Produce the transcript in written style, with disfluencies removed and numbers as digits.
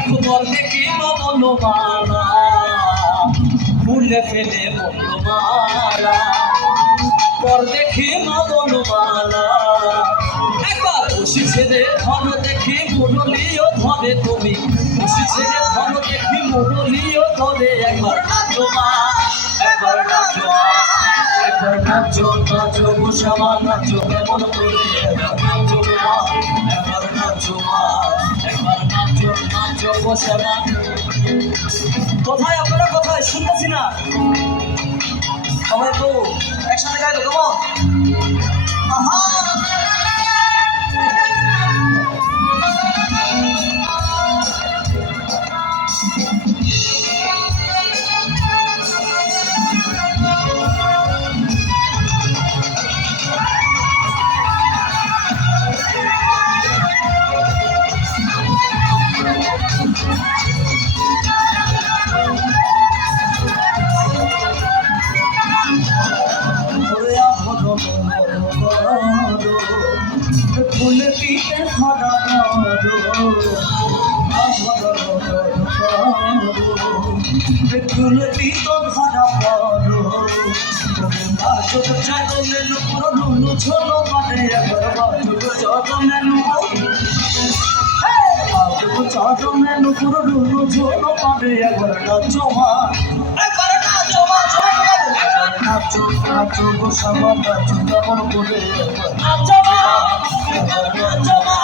দেখো বর দেখি মদন মালা ভুলে ফেলে মন্দমালা বর দেখি মদন মালা একবার খুশি ছেড়ে ধন দেখি মুরলিও ধরে তুমি খুশি ছেড়ে ধন দেখি মুরলিও ধরে একবার নাচো মা একবার নাচো মা একবার নাচো নাচো গোসামা নাচো কেমন করে একবার নাচো মা একবার নাচো মা একবার নাচো নাচো গোসামা কোথায় আপনারা কোথায় শুনতেছি না সবাই তো একসাথে গাইলো কেমন আহা ফুল পিতে ধরা ফুল পিত ধরা বাজুক চাদনে নুপুর নুনু ছোলো পাটে একবার বাজুক চাদনে নুপুর বাজুক চাদনে নুপুর নুনু ছোলো পাটে একবার নাচো মা একবার নাচো মা নাচো নাচো গোসামা নাচো কেমন করে নাচো মা নাচো মা